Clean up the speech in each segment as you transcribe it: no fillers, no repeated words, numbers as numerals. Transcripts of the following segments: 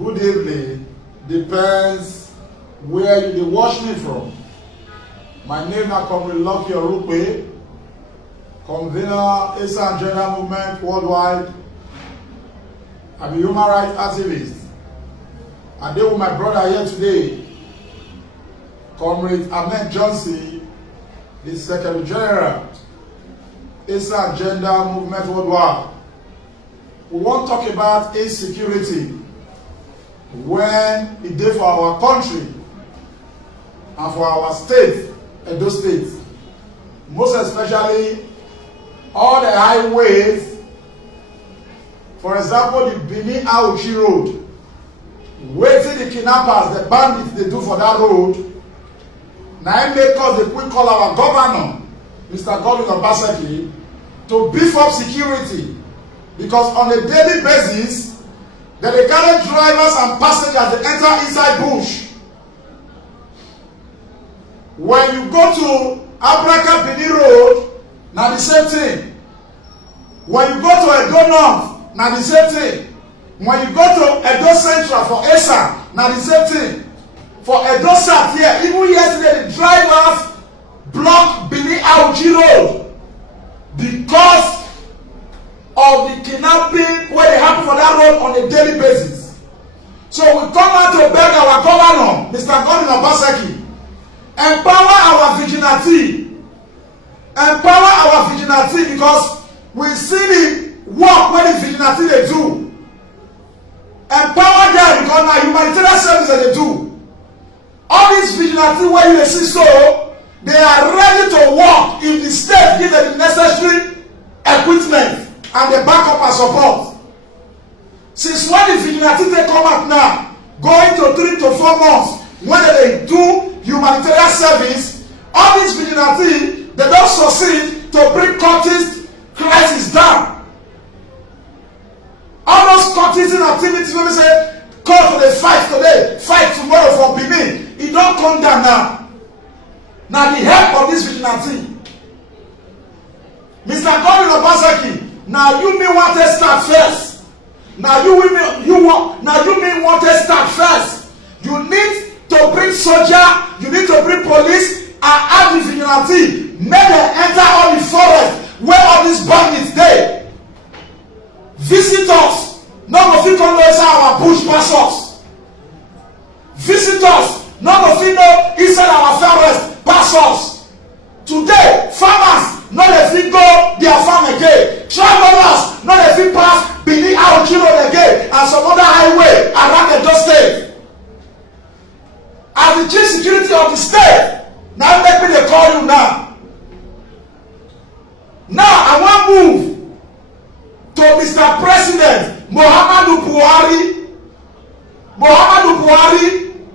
Good evening. Depends where you watch me from. My name is Comrade Lucky Orupe, convener Esa and Gender Movement Worldwide. I'm a human rights activist. I deal with my brother here today, Comrade Ahmed Johnson, the Secretary General, Esa and Gender Movement Worldwide. We want to talk about insecurity when it did for our country and for our state, Edo State. Most especially all the highways, for example, the Benin Auchi Road, waiting the kidnappers, the bandits they do for that road. Now it make us the quick call our governor, Mr. Godwin Obaseki, to beef up security, because on a daily basis, they carry drivers and passengers, they enter inside bush. When you go to Abraka Benin Road, now the same thing. When you go to Edo North, now the same thing. When you go to Edo Central for Esa, now the same thing. For Edo South here, even yesterday the drivers blocked Benin Auchi Road because of the kidnapping where they happen for that road on a daily basis. So we come out to beg our governor, Mr. Godwin Obaseki, empower our vigilante. Empower our vigilante, because we see the work where the vigilante they do. Empower them, because now humanitarian service that they do. All these vigilante where you see, so they are ready to work if the state give them the necessary equipment and the backup and support. Since when the vigilante they come out now, going to 3 to 4 months, when they do humanitarian service, all these vigilante they don't succeed to bring cultist crisis down. All those cultism activities when we say call to the fight today, fight tomorrow for Benin, it don't come down now. Now the help of this vigilante, Mr. Godwin Obaseki, now you mean want to start first. Now you mean want to start first. You need to bring soldier, you need to bring police and have the vigilante. Make them enter all the forest where all these bandits dey. Visitors, none of you come inside our bush pass us. Visitors, none of you know inside our forest pass us. Today, farmers no dey fit go their farm again. Travelers no dey fit pass Benin Auchi Road again and some other highway around Edo State. As the chief security of the state, now make me dey call you now. Now I wan move to Mr. President Muhammadu Buhari. Muhammadu Buhari,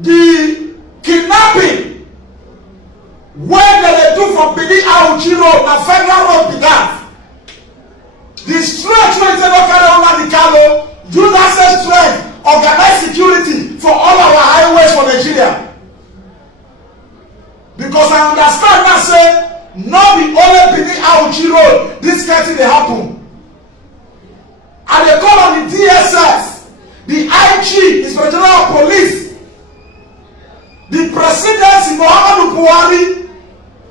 the kidnapping wey they do for Benin Auchi Road na federal road be that. The strength wey dey carry over the Kano, use that same strength, organize security for all our highways for Nigeria. Because I understand now say no be only Benin Auchi Road this kind thing dey happen. And they call on the DSS, the IG, Inspector General of Police, the Presidency Muhammadu Buhari.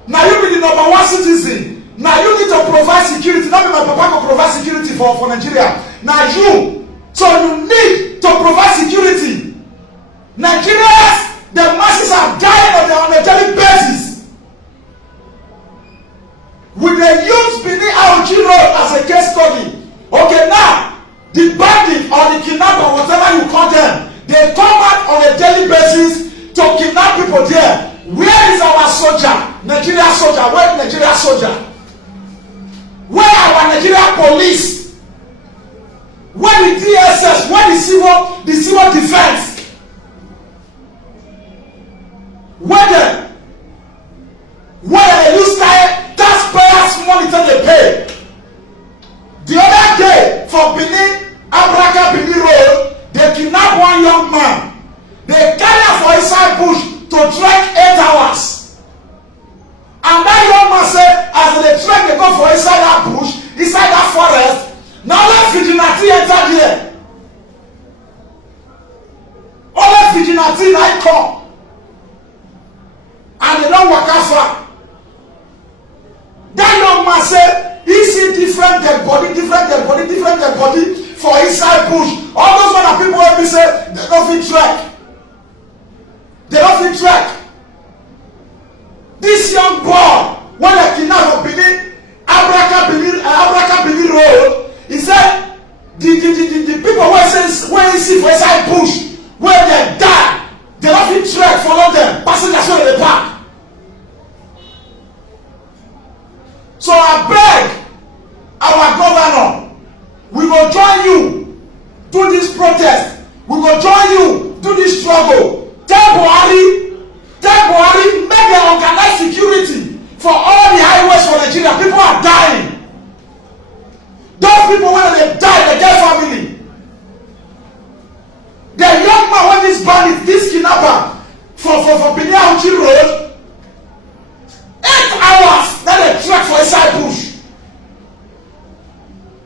Now you be the number one citizen. Now you need to provide security. Not be my papa go provide security for Nigeria. Now you. So you need to provide security. Nigerians, the masses are dying on a daily basis. We dey use Benin Auchi Road as a case study. Okay, now the bandit or the kidnapper, whatever you call them, they come out on a daily basis to kidnap people there. Where is our soldier? Nigeria soldier. Where is Nigeria soldier? Where are our Nigeria police? Where the DSS? Where the civil defense? Where they use taxpayers' money till they pay. The other day for Benin, Abraka Benin Road, they kidnap one young man. They carry him for inside bush to trek 8 hours. And that young man said, as they trek, they go for inside that bush, inside that forest. Now let vigilante enter here. come. And they don't work out far. That young man said, he see different dead body for inside bush. All those other people will be say, they don't fit track. They don't fit track. This young boy, when they kidnap for Benin, Abraka Benin Road, he said, the people where he see for inside bush, where they die, they don't fit track, follow them, passengers show the park. So I beg our governor, we will join you do this protest. We will join you do this struggle. Tell Buhari, make them organize security for all the highways for Nigeria. People are dying. Those people, when they die, they get family. The young man, when this bandit, this kidnapper, for Benin Auchi Road, 8 hours, then they trek for inside bush.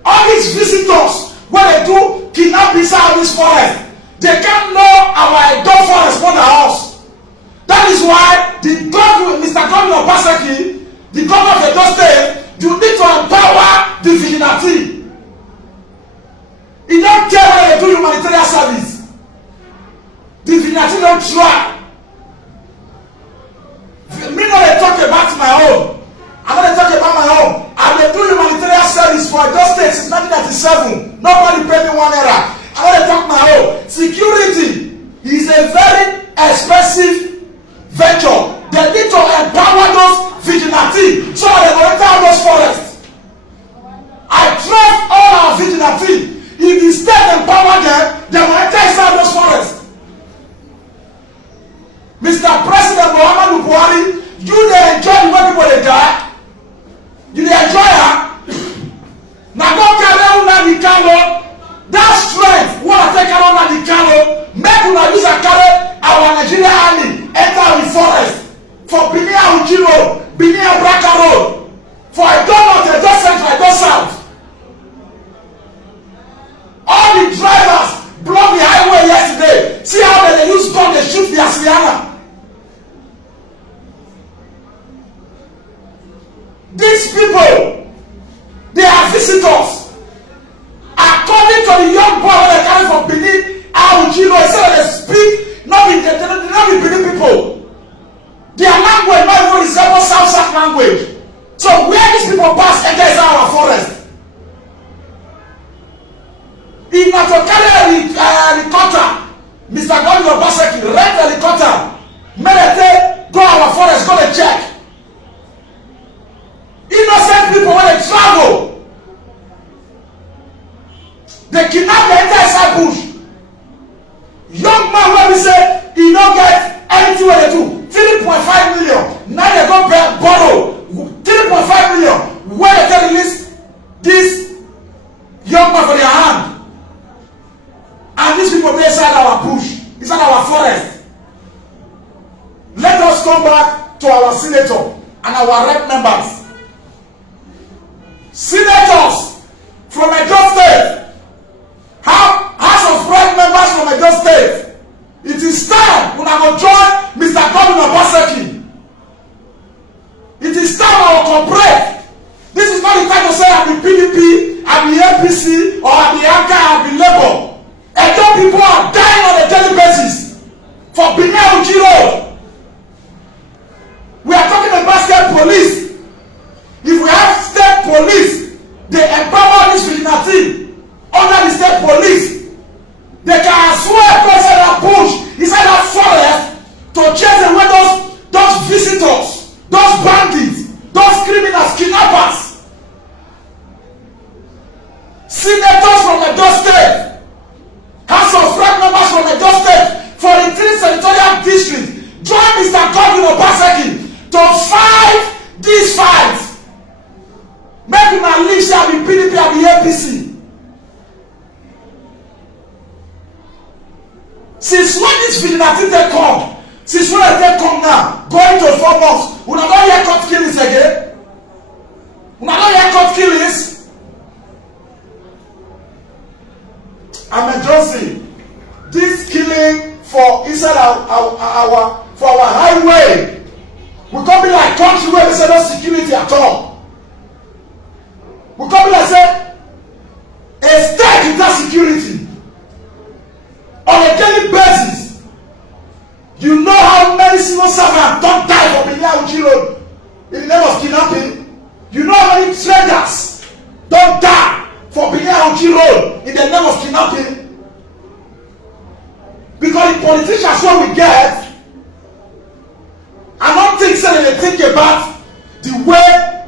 All these visitors, when they do kidnap inside this forest, they can't know our Edo forest more than us. That is why the government, Mr. Governor Obaseki, the governor of Edo State, you need to empower the vigilante. He don't care whether they do humanitarian service. The vigilante don't try. Me no dey talk about my own. I no dey talk about my own. I dey do humanitarian service for Edo State since 1997. Nobody pay me 1 naira. I no dey talk my own. Security is a very expensive venture. They need to empower those vigilantes so that they go enter all those forests. I trust all our vigilantes. If the state empower them, they will enter inside those forests. Mr. President Muhammadu Buhari, you dey enjoy the way people dey die. You dey enjoy am. Na go carry una the Kano. That strength wey I take carry una the Kano, make una use am carry our Nigerian army enter the forest for Benin Auchi Road, Benin Abraka Road, for Edo North, Edo Central, Edo South. All the drivers block the highway yesterday. See how they use gun dey shoot the Asiana. These people, they are visitors. According to the young boy when they carry from Benin, Auchi Road, he said they speak, not be Benin people. Their language not even resemble South language. So where these people pass against our forest? If not to carry a helicopter, Mr. Governor Obaseki, rent a helicopter, meditate, go our forest, go to check. Innocent people when they travel, they kidnap the entire side bush. Young man when we say he don't get anything when they do 3.5 million. Now they go borrow 3.5 million. Where they can release this young man for their hand. And these people dey inside our bush, inside our forest. Let us come back to our senator and our rep members. Senators from Edo State, House of Rep members from Edo State, it is time we go join Mr. Governor Obaseki. It is time we cooperate. This is not the time to say I be PDP, I be APC, or I be ANCA, I be Labour. Edo people are dying on a daily basis for Benin Auchi Road. We are talking about state police. If we have state police, they empower this vigilante under the state police. They can as well go inside that bush, inside that forest, to chase away those visitors, those bandits, those criminals, kidnappers. Senators from Edo State, House of Rep members from Edo State, for the 3 senatorial districts, join Mr. Governor Obaseki to fight this fight. Make una leave say I be PDP, I be APC. Since when this vigilante take come? Since when they come now? Going to 4 months. Una don hear court killings again? Una don hear court killings? Ahmed Johnson, this killing for for inside our highway. We can't be like country where they say no security at all. We can't be like say a state without security on a daily basis. You know how many civil servants don't die for Benin Auchi Road in the name of kidnapping. You know how many traders don't die for Benin Auchi Road in the name of kidnapping. Because the politicians what we get, I don't think so they think about the way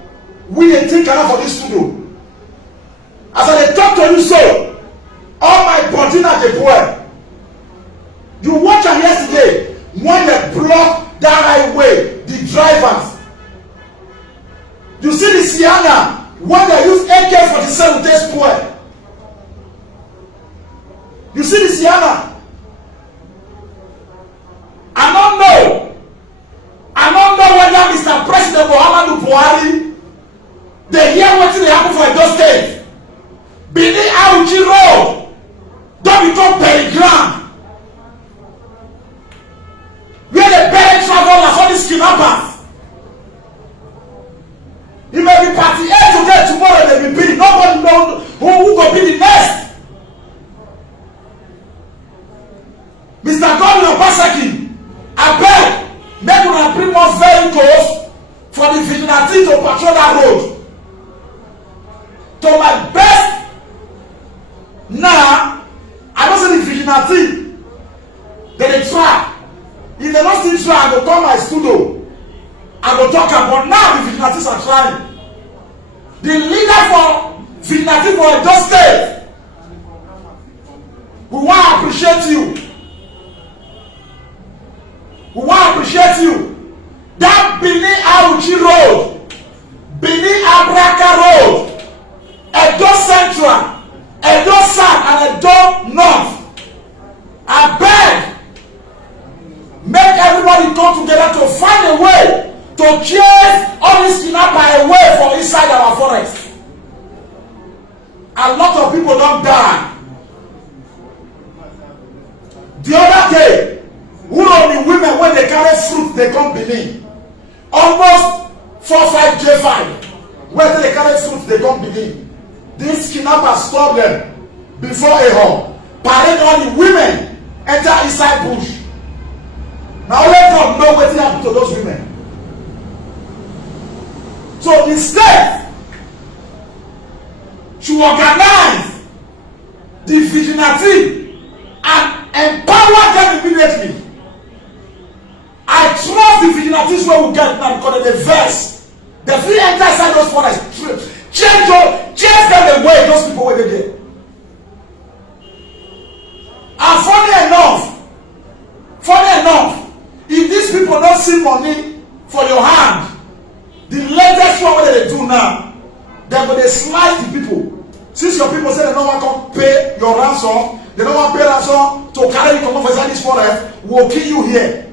we think for this studio. As I talk to you so, all my body na the boy. You watch am yesterday when they block that highway, the drivers. You see the Sienna when they use AK-47 they spoil. You see the Sienna. I don't know whether Mr. President Muhammadu Buhari they hear what they happen for Edo State. Benin Auchi Road don't become playground where the parents travel as all these kidnappers. It may be party A today, tomorrow they will be. Nobody knows who will be the next. Mr. Governor Obaseki, I beg, make una bring more vehicles for the vigilante to patrol that road. To my best, now, I don't say the vigilante, they try. If they don't still try, I go come my studio. I go talk about now the vigilantes are trying. The leader for vigilante for Edo State, we want to appreciate you. We want to appreciate you. That Benin Auchi Road, Benin Abraka Road, Edo Central, Edo South, and Edo North. I beg, make everybody come together to find a way to chase all these kidnappers away from inside our forest. A lot of people don't die. The other day, who know the women when they carry fruit they come Benin, almost 4-5 J5 when they carry fruit they come Benin. These kidnappers stop them before a home, parade all the women enter inside bush. Now let God know what happened to those women. So the state should organize the vigilante and empower them immediately. I trust the vigilantes where we get now because of the verse. The free enter inside those forests. Chase them away, those people where they get. And funny enough, if these people don't see money for your hand, the latest one what they do now, they're going to slice the people. Since your people say they don't want to pay your ransom, they don't want to pay ransom to carry you come off inside this forest, we'll kill you here.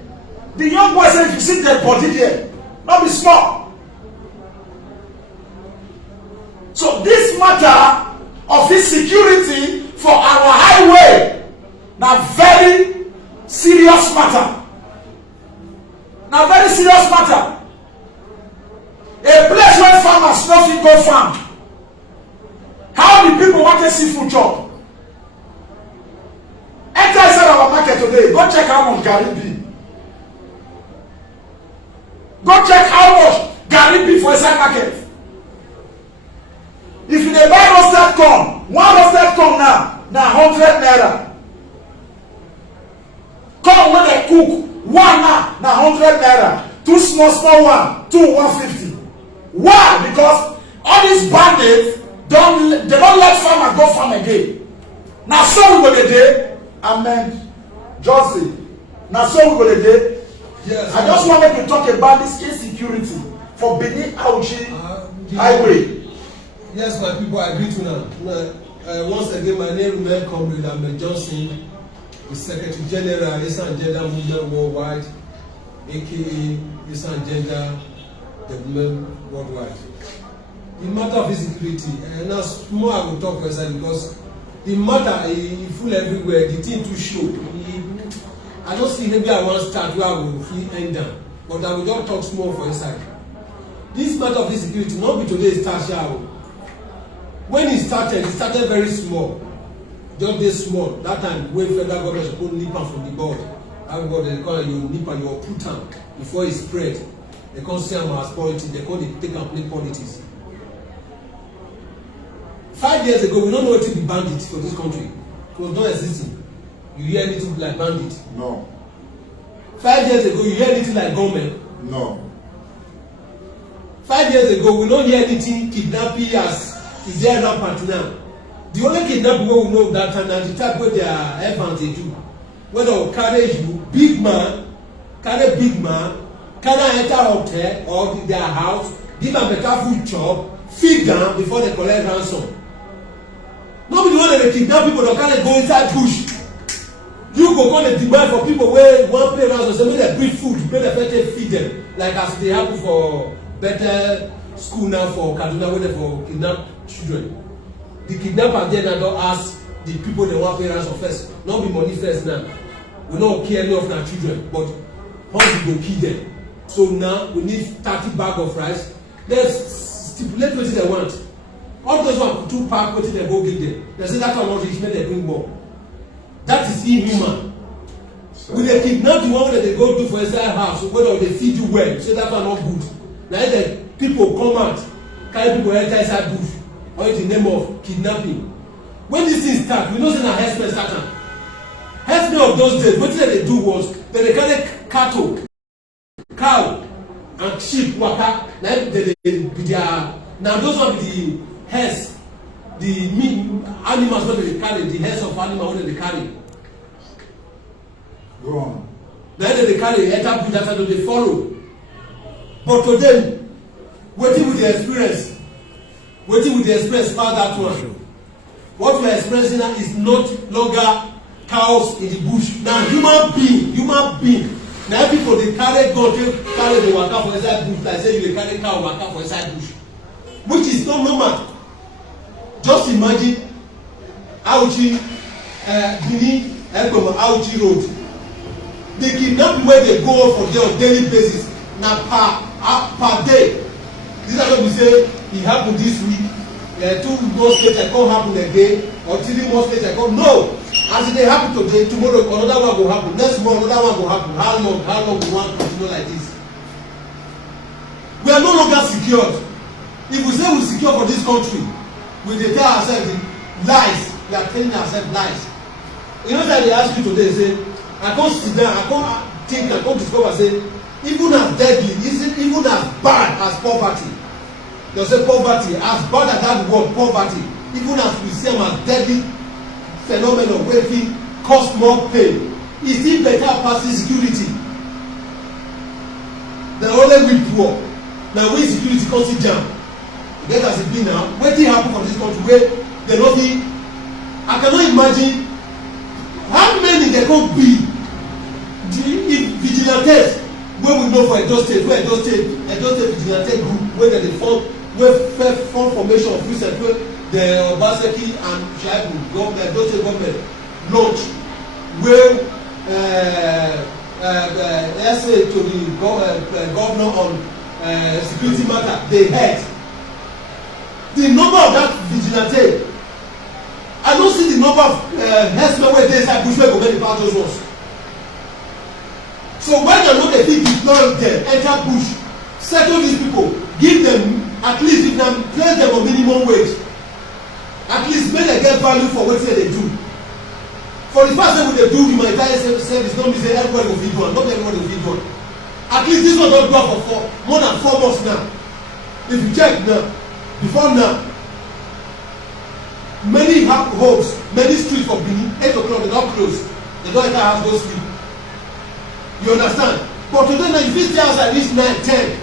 The young boy said, if you see dead body here, not be small. So this matter of this security for our highway, now very serious matter. Now very serious matter. A place where farmers no fit go farm. How the people want to see food chop? Enter inside our market today. Go check how much garri be. Go check how much garri be for inside market. If you dey buy roasted corn, one roasted corn now 100 naira. Corn wey dey cook, one now 100 naira. Two small one, 150. Why? Because all these bandits they don't let farmers go farm again. Now so we go dey dey, amen. Josie. Now so we go dey dey. Yes. I just want to talk about this insecurity for Benin Auchi Highway. Yes, my people, I agree to now. Once again, my name remains Comrade Ahmed Johnson, the Secretary General, Eastern Agenda Movement Worldwide, aka Eastern Agenda Development Worldwide. The matter of insecurity, and now more I will talk first because the matter is full everywhere. The thing to show. I don't see maybe I want start where I will feel end down, but I will just talk small for inside. This matter of insecurity not be today start sha. When it started very small, just this small. That time when federal government suppose nip am from the board, everybody dey call it you nip am, you put am before it spread. They can't see am as politics. They can't take and play politics. 5 years ago, we don't know what to be bandits for this country. It was not existing. You hear anything like bandit? No. 5 years ago, you hear anything like gunmen? No. 5 years ago, we don't hear anything kidnapping as is there rampant now. The only kidnapping we know that time na the type wey their husbands dey do. When they carry you, big man, carry enter hotel or their house, give am better food chop, feed them before they collect ransom. No be the one that dey kidnap people that carry go inside bush. You go come dey demand for people wey wan pay ransom say make dem bring food, make dem first take feed them, like as e dey happen for better school now for Kaduna wey dey for kidnap children. The kidnapper there now don ask the people they wan pay ransom first, no be money first now. We no kill any of our children, but how we go kill them? So now we need 30 bag of rice. Let's stipulate wetin they want. All those one 2 pack wetin they go give them. They say that one not reach, make they bring more. That is inhuman. We dey kidnap the one wey they go do for inside house, whether they feed you well, say that one not good. Na the people come out, carry people enter inside bush, or in the name of kidnapping. When this thing start, we know say na herdsmen start am. Herdsmen of those days, wetin dem dey do was dem dey carry cattle, cow, and sheep waka. Na dem dey be their. Na those one be the herds, the meat animals wey dem dey carry, the herds of animals wey dem dey carry. Go on. Na dem dey carry enter bush, after dem dey follow. But today, wetin we dey experience pass that one. What we are experiencing now is not longer cows in the bush. Now human being. Now people dey carry gun, carry the waka for inside bush. Like say you dey carry cow waka for inside bush, which is not normal. Just imagine Auchi, Benin, Ekpoma, Auchi road. The kidnapping wey dey go on for there on daily basis na per day. This are what we say e happen this week. 2 months later come happen again, or 3 months later come. No, as e dey happen today, tomorrow another one go happen, next month another one go happen. How long we wan continue like this? We are no longer secured. If we say we secure for this country, we dey tell ourselves lies. We are telling ourselves lies. You know that they ask you today, say I come sit down, I come think, I come discover, say even as deadly, even as bad as poverty. They say poverty, as bad as that word poverty, even as we see them as deadly phenomenon wey fit cause more pain, e still better pass insecurity. Na only we poor, na we insecurity come still jam. You get as e be now, wetin happen for this country wey dem no fit. I cannot imagine how many there go be the vigilantes wey we know for Edo State, wey Edo State vigilante group wey dem dey form, wey first form formation of recent wey the Obaseki and Shaibu government, Edo State government launch, wey essay to the governor on security matter dey head. The number of that vigilante, I no see the number of herdsmen wey dey inside bush wey go get the power those ones. So when dem no dey fit deploy dem enter bush, settle these people, give them at least, if dem place dem on minimum wage, at least make dem get value for wetin dem dey do. For the fact say we dey do humanitarian service no mean say everybody go fit do am, not everybody go fit do am. At least this one don do am for more than 4 months now. If you check now, before now, many homes, many streets for Benin, 8 o'clock they don close, they don enter house go sleep. You understand? But today now you fit stay outside reach 9, 10.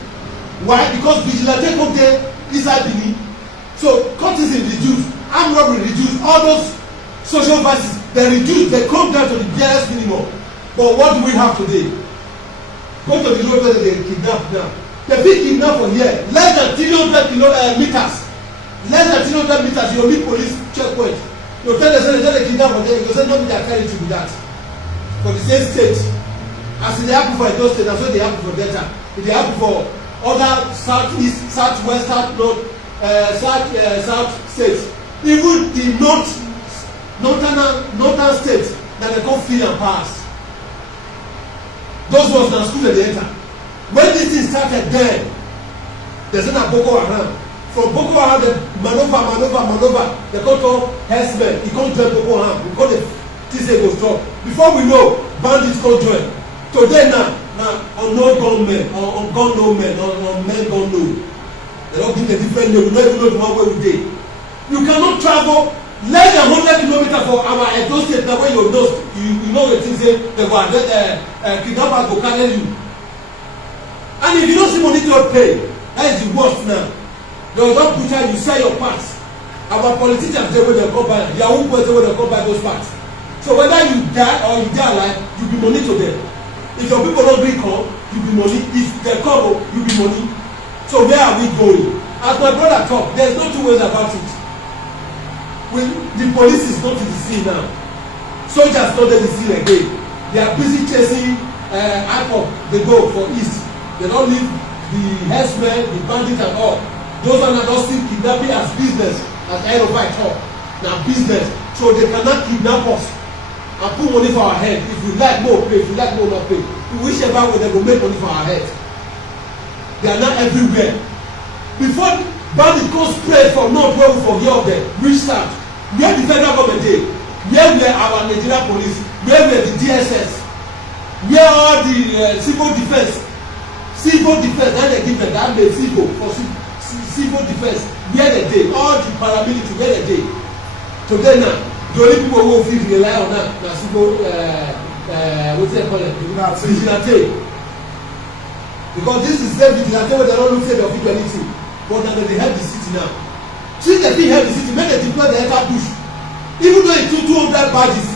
Why? Because vigilante come there inside Benin. So cultism reduce, armed robbery reduce, all those social vices they reduce, they come down to the barest minimum. But what do we have today? Go to the road where they kidnap now. They fit kidnap from here less than 300 meters. Less than 300 meters, you meet police checkpoint. You tell them say they kidnap from there, you go say no be their territory be that. for the same state as e dey happen for Edo state na so e dey happen for Delta e dey happen for other southeast southwest south north south states even the northern states na dem come free am pass those ones na school dem dey enter when this thing started then dem say na Boko Haram from Boko Haram dem maneuver dem come turn herdsmen e come join Boko Haram we come dey think say e go stop before we know bandits come join today na unknown gunmen or unknown men or men gun know dem don give a different name we no even know the one wey we dey you cannot travel less than 100 kilometers for our Edo state na where you know wetin say dem go kidnappers go carry you and if you no see money to pay that is the worst now dem don butcher you sell your parts our politicians dey wey dem come buy yahoo boys dey wey dem come buy those parts so whether you die or you dey alive you be money to them if your people no gree come you be money if dem come you be money so where are we going as my brother talk there is no two ways about it the police is not in the scene now soldiers no dey the scene again they are busy chasing IPOB dey go for east they don leave the herdsmen the bandits and all those one na don still kidnapping as business as Aerofy talk na business so they cannot kidnap us and put money for our head if you like more pay if you like more not pay whichever way they go make money for our head they are now everywhere before bandit come spread from north where we for hear of them reach south where the federal government dey where our Nigerian police where the DSS where all the civil defence na dey give them that name civil defence where they dey all the paramilitary where they dey today now the only people wey fit rely on now na civil wetin dem call it vigilante because this is the vigilante wey dem no look say dem fit do anything but na dem dey help the city now since dem fit help the city make dem deploy the enter bush even though e 200 badges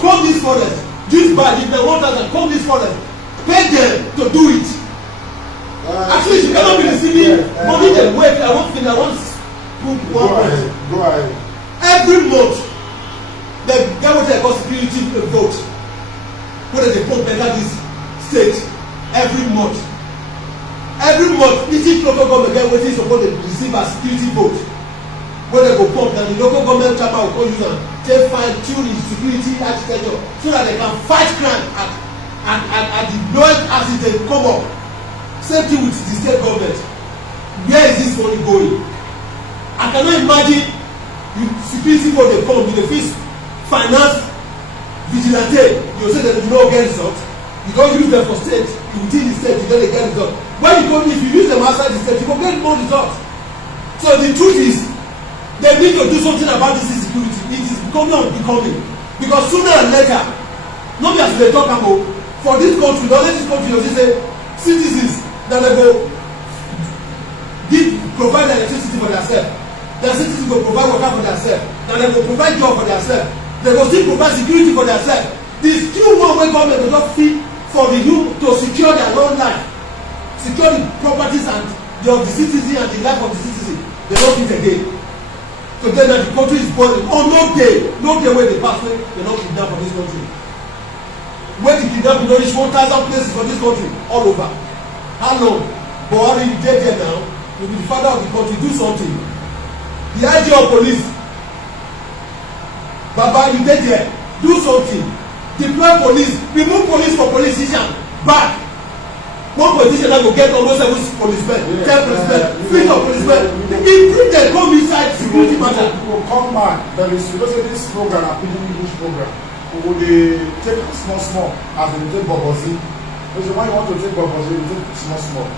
come this forest this badge if dem 1000 come this forest pay dem to do it at least you cannot be receiving money dem wait I wan put one point go ahead every month dem get wetin dem call security vote wey dem dey pump enter this state every month each local government get wetin e suppose dey receive as security vote wey dem go pump na the local government chairman go come use am take fine tune the security architecture so that they can fight crime at the lowest as e dey come up same thing with the state government where is this money going I cannot imagine you security vote dey come you dey fit finance vigilante you say dem no get result you don use them for state you within the state you no dey get result when you go if you use them outside the state you go get more result so the truth is they need to do something about this insecurity it is becoming because sooner or later no be as we dey talk am o for this country the only this country you see say citizens na dem go provide electricity for theirself their citizens go provide water for theirself na dem go provide job for theirself dem go still provide security for theirself the few one wey government go just fit for the youth to secure their own life secure the properties and of the citizen and the life of the citizen dem no fit again so then na the country is boiling no day wey dey pass wey dem no kidnap for this country wey the kidnapping don reach 1000 places for this country all over how long Buhari you dey there now you be the father of the country do something the IG of police Baba you dey there do something deploy police remove police for politician back one politician na go get almost 7 policemen 10 policemen 3 policemen if dem come inside security matter. go come back but you know say this program na pidgin english program we go dey take small as we dey take bobozi because when you want to take bobozi you take small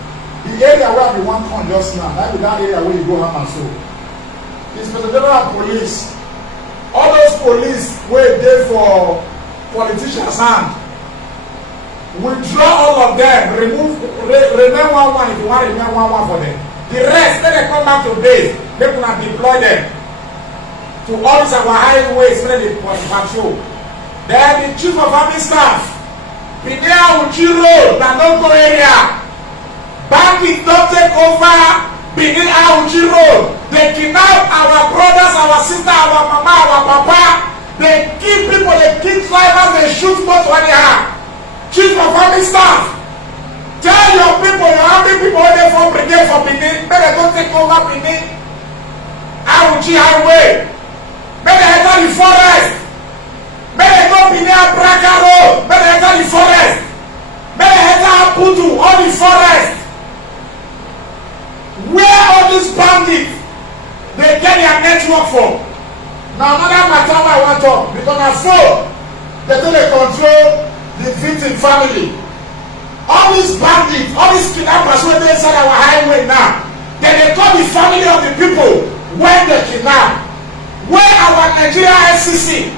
the area where we wan come just now na be that area wey you go ham and so the inspector general of police all those police wey dey for politicians hand withdraw all of them remain one if you wan remain one for them the rest make dem come back to base make una deploy them to all these our highways wey dey patrol then the chief of army staff Benin Awuchi road na no go area bandits don take over Benin Awuchi road dey kidnap our brothers our sisters our mama our papa dey kill people dey kill drivers dey shoot to anyhow. Chief of army staff, tell your people, your army people wey dey for brigade for Benin, make dem go take over Benin. Auchi highway, make dem enter the forest, make dem go Benin Abraka road, make dem enter the forest, make dem enter Abudu, all the forest. Where all these bandits dey get their network from? Na another matter wey I wan talk, because na phone dey take dey control the victim family. All these bandits, all these kidnappers wey dey inside our highway now, dem dey call the family of the people wey dey kidnap. Where our Nigeria SCC,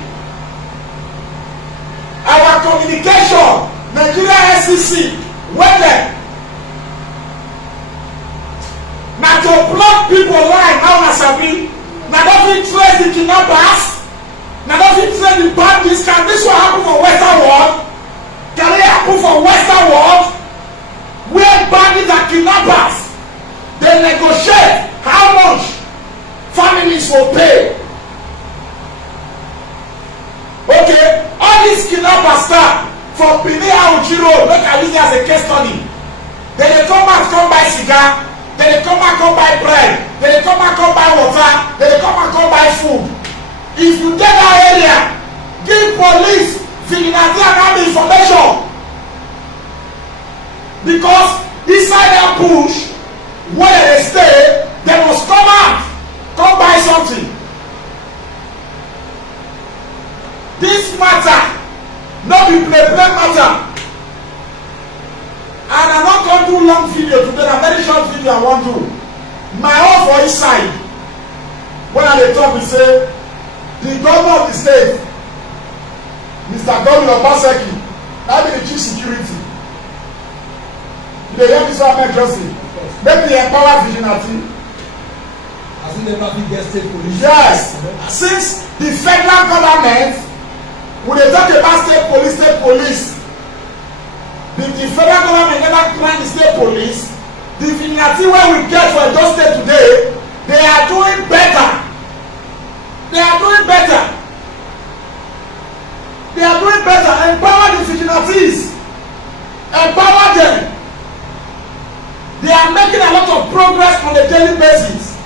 our communication, Nigeria SCC, wey dem na to block people line now na sabi, na don fit trace the kidnappers, na don fit trace the bandits. Can this one happen for Western world? Can it happen for Western world, where bandits and kidnappers dey negotiate how much families will pay? Okay, all these kidnappers start from Benin Auchi road, make I use it as a case study. They dey come out come buy cigar, they dey come out come buy bread, they dey come out come buy water, they dey come out come buy food. If you get that area, give police, vigilante and army information, because inside that bush where they stay, they must come out come buy something. This matter no be play matter, and I no come do long video today, na very short video I wan do. My own for inside when I dey talk be say the governor of the state, Mr. Godwin Obaseki, na be the chief security. You dey hear me, so I make justice. Make me empower vigilante. As in never fit get state police. Yes, since the federal government, we dey talk about state police. The federal government never grant the state police. The vigilante wey we get for Edo State today, they are doing better. They are doing better. They are doing better. Empower the vigilantes. Empower them. They are making a lot of progress on a daily basis.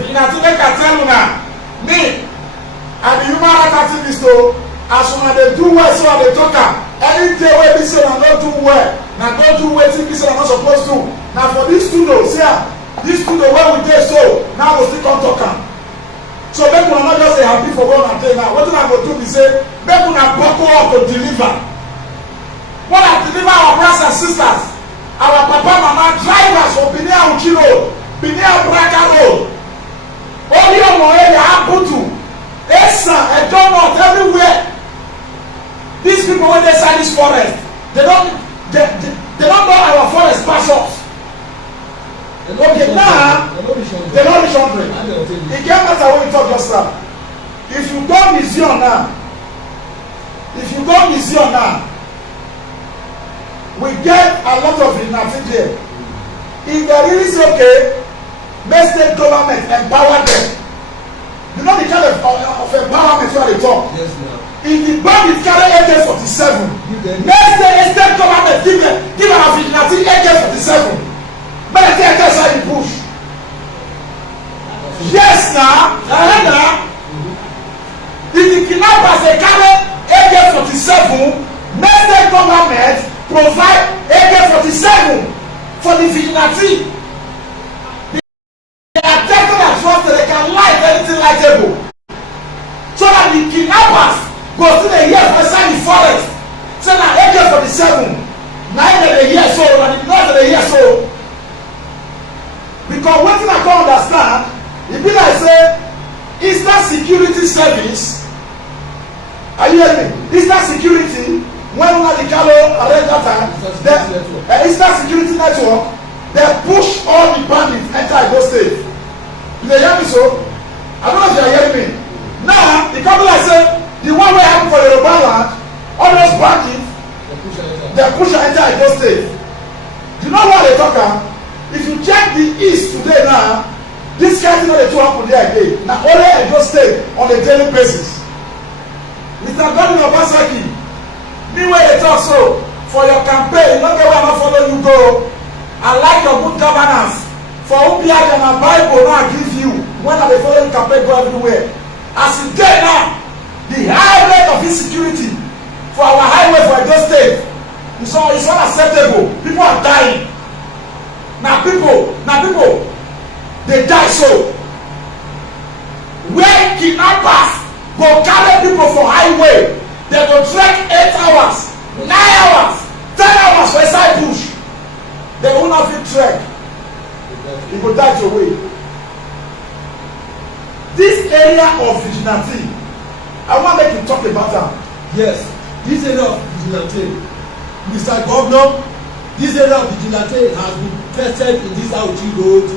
Vigilante make I tell you now, me, I be human rights activist o. As una dey do well, so I dey talk am. Any day wey be say una no do well, na go do wetin be say una no suppose do. Na for this studio, see am, this studio wey we dey so, now go still come talk am. So make una not just dey happy for what una dey now. Wetin I go do be say, make una buckle up to deliver. When I deliver our brothers and sisters, our papa mama drivers for Benin Auchi road, Benin Abraka road, Oliomo area, Abudu, Esan, Edo North, everywhere. These people wey dey inside this forest, they don't know our forest pass us. Okay, now they no reach 100. E get matter wey we talk just now. If you go museum now, we get a lot of vigilante there. If they really say okay, make state government empower them. You know the kind of empowerment wey I dey talk. Yes, ma'am. If the bandit carry AK-47, next day state government give our vigilante AK-47. Make dem take inside the bush. Yes na, if the kidnappers dey carry AK-47, next day government provide AK-47 for the vigilante. They are taking as trust that they can light anything lightable, so that the kidnappers go still dey hear for inside the forest say na AK-47 na im dem dey hear so, na the noise dem dey hear so. Because wetin I come understand, e be like say Eastern Security Service, are you hearing me? Eastern Security, when Nnamdi Kanu arrange that time, Eastern Security Network, they push all the bandits enter Edo State. You dey hear me so? I don't know if you are hearing me. Now, the couple like say, the one wey happen for Yoruba land, all those bandits, they push enter Edo State. You know what they talk am? If you check the east today now, this kind of thing no dey too happen there again. Na only Edo State on a daily basis. Mr. Godwin Obaseki, Me wey dey talk so for your campaign, you no get where I no follow you go. I like your good governance. For who be na Bible now give you when I dey follow you campaign go everywhere. As e dey now, the high rate of insecurity for our highway for Edo State is unacceptable. People are dying. Na people dey die so. Where kidnappers go carry people for highway, they go trek 8 hours, 9 hours, 10 hours for inside bush. They will not fit trek. You go die to away. This area of vigilante, I want make you talk about am. Yes, this area of vigilante, Mr. Governor, this area of vigilante has been tested in this Auchi Road,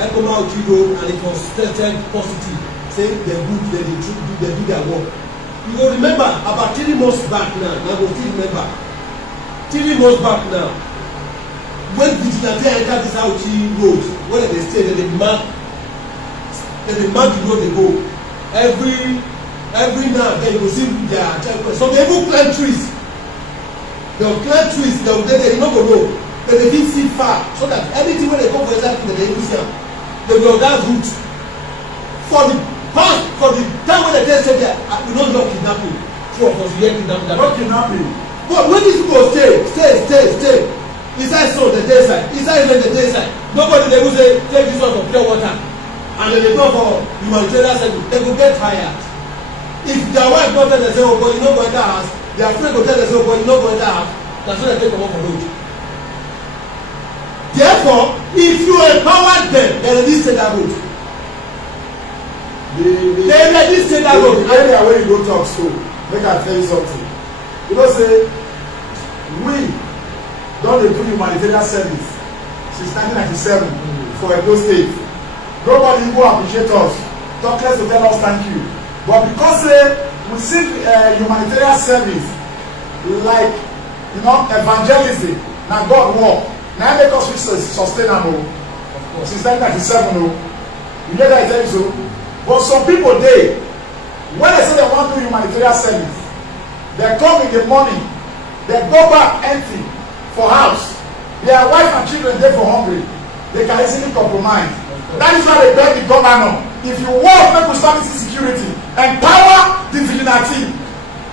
Ekoma Auchi Road, and it was tested positive. Say they do their work. You go remember about 3 months back now. I go still remember 3 months back now. When vigilante enter this Auchi Road, when they stay, they mark the road they go. Every now and then you go see their checkpoint. Some they even climb trees. They will climb trees. They will they no go know. They fit see far so that anything when they come for example they dey use am. They go on that route. For the time when they stay there, we no know kidnapping. True of course we hear kidnapping. Not kidnapping. But when these people stay. Inside sun the day side, inside rain the day side. Nobody dey even say take this one for pure water, and then they go for humanitarian service. They go get tired. If their wife no tell them say oh boy you no go enter house, their friend go tell them say oh boy you no go enter house. Na so they take comot for road. Therefore, if you empower them, they ready stay that road. They ready stay that road. The area where you go talk so, make I tell you something. You know say we don dey do humanitarian service since 1997 for Edo State. Nobody even appreciate us, talk less to tell us thank you. But because we see humanitarian service like evangelism na God work, na make us feel sustainable since 1997 o. You get that I tell you so? But some people dey when they say they wan do humanitarian service, they come in the morning, they go back empty for house, their wife and children dey for hungry, they can easily compromise. That is why they beg the governor, if you want make we start this insecurity, empower the vigilante.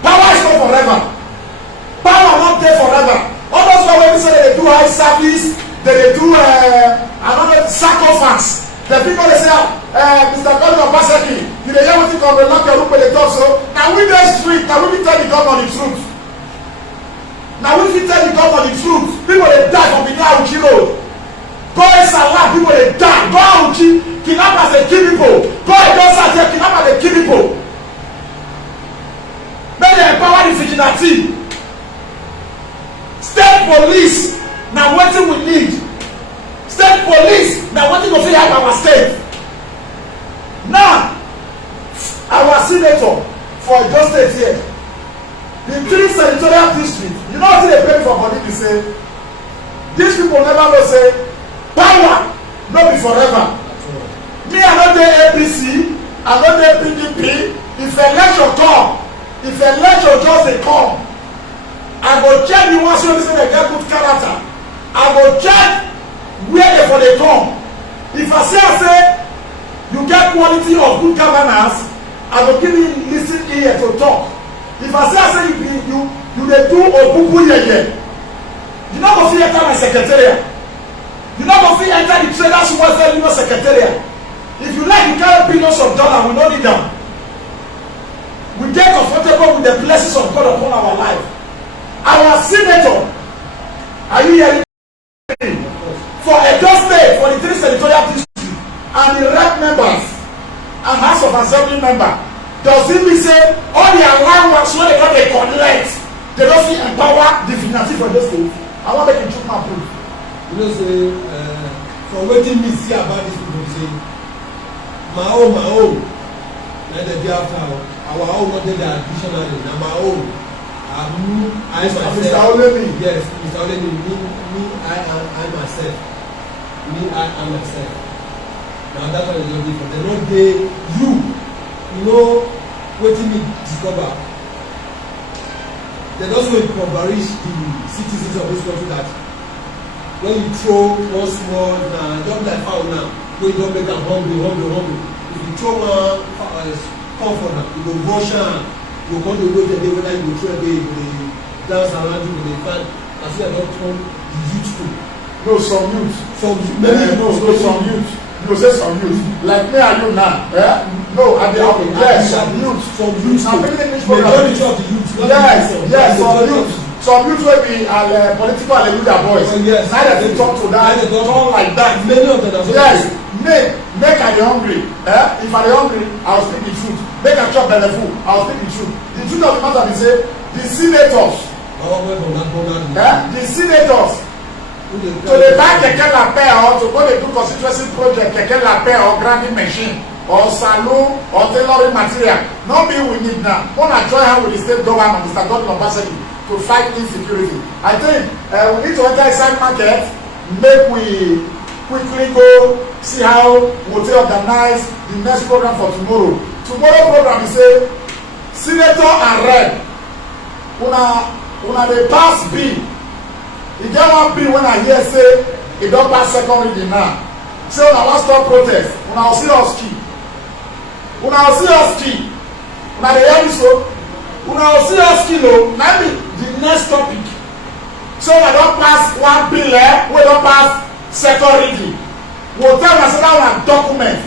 Power is not forever. Power not dey forever. All those people wey be say they dey do high service, they dey do another sacrifice. The people dey say Mr. Godwin Obaseki, you dey hear wetin Comrade Napier Rupe dey talk so, na we dey street, na we fit tell the governor the truth. Now we fit tell the government the truth. People dey die for Benin Auchi Road. Go Esala, people dey die. Go Auchi, kidnappers dey kill people. Go Edo State, kidnappers dey kill people. Make dem empower the vigilante. State police na wetin we need. State police na wetin go fit help our state. Now, our senator for Edo State here, the 3 senatorial districts, you know wetin dey pay for body be say these people never know say power no be forever. Me I no dey APC, I no dey PDP. If election come, if election just dey come, I go check the ones wey be say dey get good character. I go check where dey for dey come. If I say you get quality of good governance, I go give you lis ten ear to talk. If I say you dey do obubu yeye, you no go fit enter my secretariat. You no go fit enter the traders welfare union secretariat. If you like, you carry billions of dollars, we no need them. We get comfortable with the blessings of God upon our life. Our senator, are you hearing me? For Edo State, for the 3 senatorial districts and the rep members and House of Assembly member, does it mean say all the allowance wey they don dey collect, they don fit empower the vigilante for Edo State? I wan make you chook my proof. You know say from wetin me see about this people say my own na dey dey after our own no dey there additionally na my own. I myself. Mr. Olemi. Yes, Mr. Olemi. Me I myself. I myself. Now that's what they do for. They no dey you know wetin me discover. They also impoverish the citizens of this country that when you throw one small just like fowl now, wey don make am hungry. If you throw one corn for am, you go rush am, you go come dey wait there whether you go throw again, you go dey dance around, you go dey find as if dem don turn the youth to. No, some youth. Some many no, some youth. You say some youth. Like me and you now. No, I mean, yes, some youth. Some youth. Majority of the youth. Yes, some youth. Some youth will be political hallelujah boys. Yes. Now that they talk to that, they talk like that. Many of them are so. Yes. Make I dey hungry. If I dey hungry, I will speak the truth. Make I chop belle full, I will speak the truth. The truth of the matter be say the senators. The senators. To dey buy keke lapel or to go dey do constituency project keke lapel or grinding machine or saloon or tailoring material. No be we need now. Una join hand with the state government, Mr. Godwin Obaseki, to fight insecurity. I think we need to enter inside market, make we quickly go see how we will organize the next program for tomorrow. Tomorrow program is say senator and rep una dey pass bill. E get one bill when I hear say e don pass second reading now. Say una wan stop protest, una go see us key. Una go see us key. Una dey hear me so? Una go see us key o. Na be the next topic. So una don pass one bill wey don pass second reading. We go tell una say that one document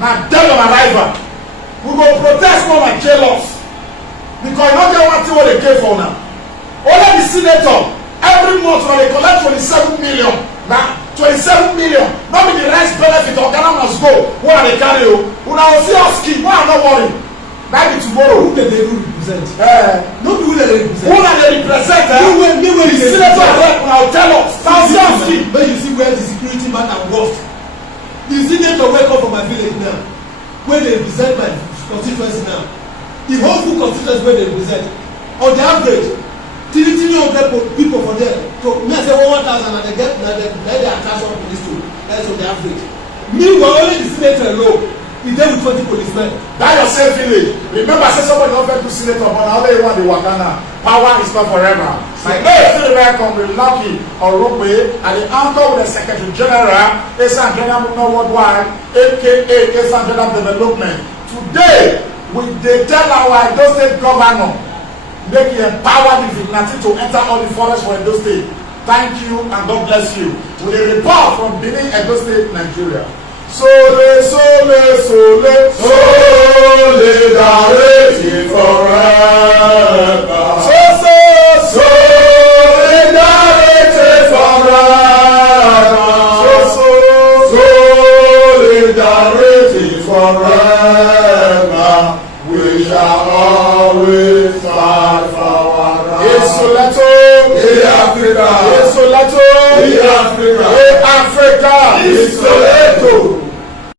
na dead on arrival. We go protest more like jealous because e no get one thing wey dey pay for una. Only the senator every month when they collect 27 million. Now 27 million. Not be the rest benefit or Ghana must go. What are they carry you? Una will see us keep. Why not worry? Maybe tomorrow. Who they represent? No who they represent. Who are they represent? The senator will tell us. When you see where the security matter worst. The senator wake up from my village now. Where they represent my constituency now. The whole full constituency where they represent. On the average. 300 people for them. So me I say 1,000 and they get they attach one police to. That's on the average. Meanwhile, only the senator alone is there with 20 policemen. That your same village. Remember, I said somebody not to senator, but how they want the Wakana. Power is not forever. My name is welcome with Lucky or Rope and the anchor with the Secretary General, Esan General Movement Worldwide, aka Esan General Development. Today, we tell our Edo State Governor. Make you empower the vigilante to enter all the forests for Edo State. Thank you and God bless you. With a report from Benin, Edo State, Nigeria. Solidarity forever. Solidarity forever. Solidarity forever. We shall always fight for our rights. Isoleto, Africa. Isoleto, Africa. Africa. Isoleto.